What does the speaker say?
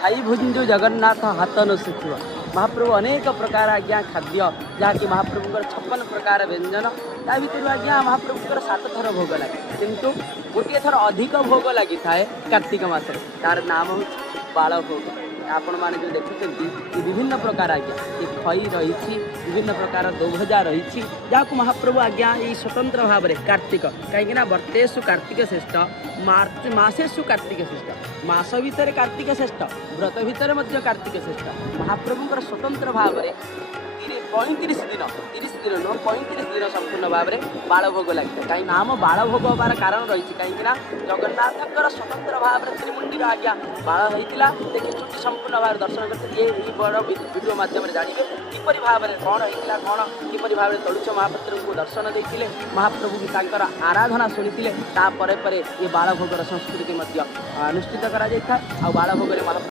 खाई भुंजु जगन्नाथ हाथ न सुखिव। महाप्रभु अनेक प्रकार आज्ञा खाद्य जहाँकि महाप्रभुଙ୍କର 56 प्रकार व्यंजन ता भितर आज्ञा महाप्रभुଙ୍କର 7 थर भोग लगे किंतु गोटे थर अधिक भोग लगी थाए कार्तिक मास तार नाम हूँ बाल भोग। आपण मैंने जो देखुं विभिन्न प्रकार आज्ञा ये खई रही विभिन्न प्रकार दोभजा रही जहाँ महाप्रभु आज्ञा ये स्वतंत्र भाव में कार्तिक कहीं वर्तेषु कार्तिक श्रेष्ठ मासेषु कार्तिक श्रेष्ठ मास भितर कार्तिक श्रेष्ठ व्रत भितर कार्तिक श्रेष्ठ महाप्रभुଙ୍କର स्वतंत्र भाव में 35 दिन 30 दिन नुह 35 दिन संपूर्ण भाव में बाल भोग लगे कहीं नाम बाल भोग हबार कारण रही कहीं जगन्नाथ स्वतंत्र भाव में त्रिमुंडी आज्ञा बाल होता देखी संपूर्ण भाव दर्शन करते ये बड़ वीडियो मध्यम जानवे किपरि भाव में कौन होता कौन किपरि भाव में तड़ुच महाप्रभु को दर्शन देते महाप्रभु की आराधना शुणी तापर ये बाल भोगर संस्कृति अनुष्ठित कर बाल भोग